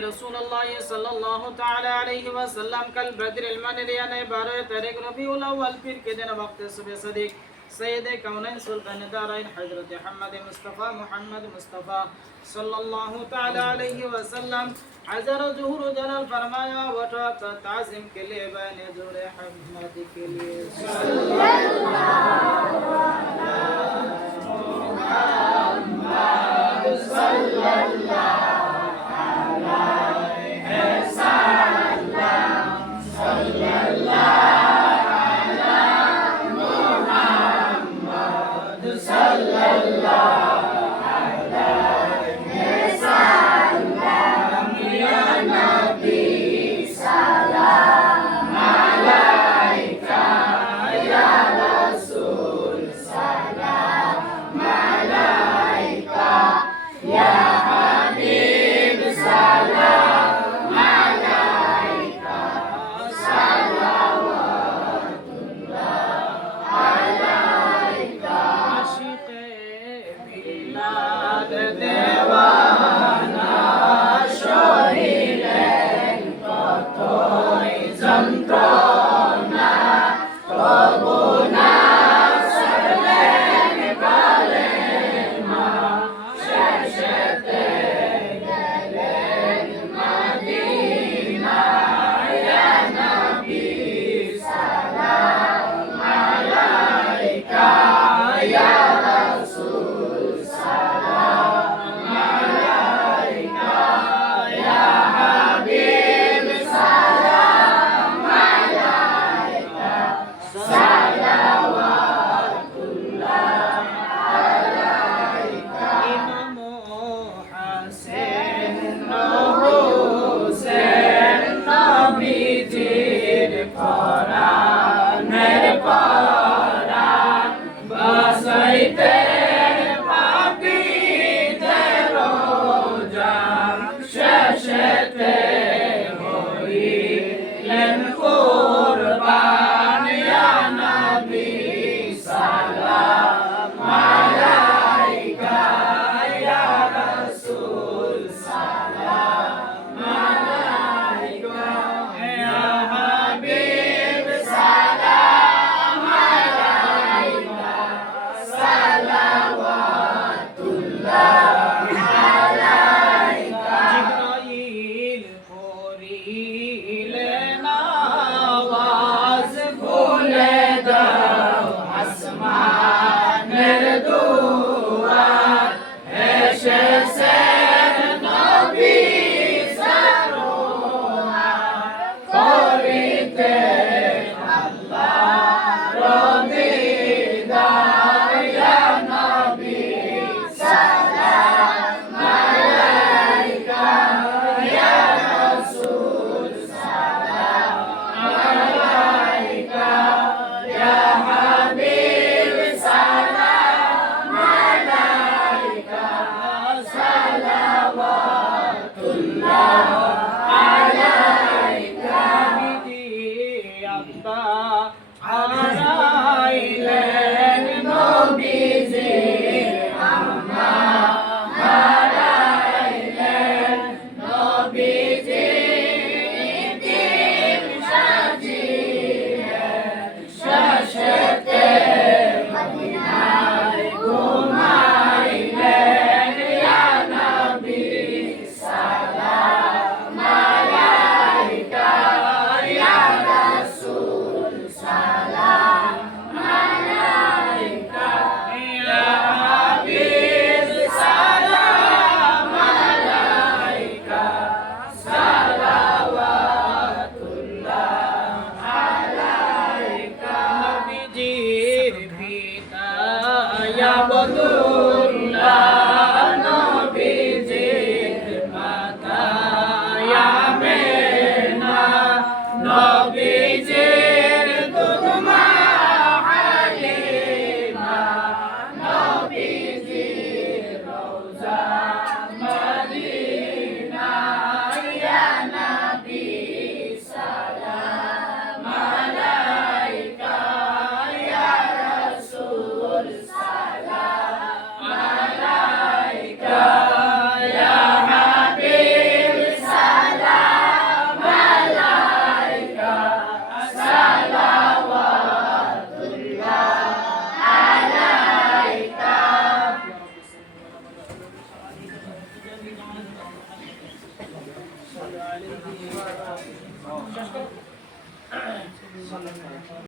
رسول الله صلى الله تعالی علیہ وسلم کل بدر المنریا نے بارہ تاریخ ربیع الاول پھر کے دن وقت صبح صدیق سید کونین سلطان دارین حضرت محمد مصطفی محمد مصطفی صلی اللہ تعالی علیہ وسلم حضر جہور جلال فرمایا وٹا تعظیم کے لیے بین جور حمد کے لیے صلی اللہ